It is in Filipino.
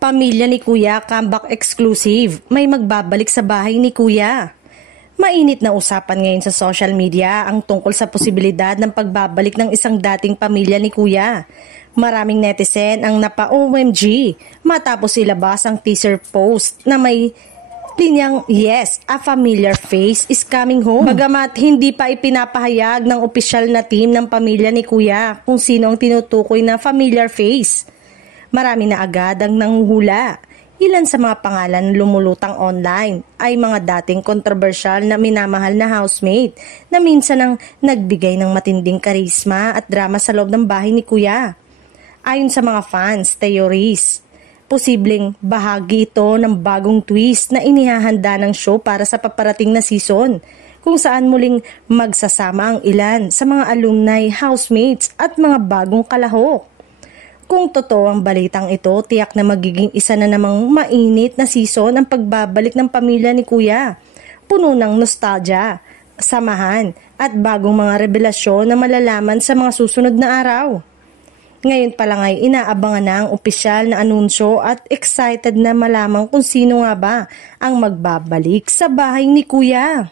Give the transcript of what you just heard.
Pamilya ni Kuya comeback exclusive. May magbabalik sa bahay ni Kuya. Mainit na usapan ngayon sa social media ang tungkol sa posibilidad ng pagbabalik ng isang dating pamilya ni Kuya. Maraming netizen ang napa-OMG matapos ilabas ang teaser post na may linyang, "Yes, a familiar face is coming home." Bagamat hindi pa ipinapahayag ng opisyal na team ng pamilya ni Kuya kung sino ang tinutukoy na familiar face. Marami na agad ang nanguhula. Ilan sa mga pangalan lumulutang online ay mga dating kontrobersyal na minamahal na housemate na minsan ang nagbigay ng matinding karisma at drama sa loob ng bahay ni Kuya. Ayon sa mga fans, theories, posibleng bahagi ito ng bagong twist na inihahanda ng show para sa paparating na season, kung saan muling magsasama ang ilan sa mga alumni, housemates at mga bagong kalahok. Kung totoo ang balitang ito, tiyak na magiging isa na namang mainit na season ang pagbabalik ng pamilya ni Kuya. Puno ng nostalgia, samahan at bagong mga revelasyon na malalaman sa mga susunod na araw. Ngayon pa lang ay inaabangan na ang opisyal na anunsyo at excited na malaman kung sino nga ba ang magbabalik sa bahay ni Kuya.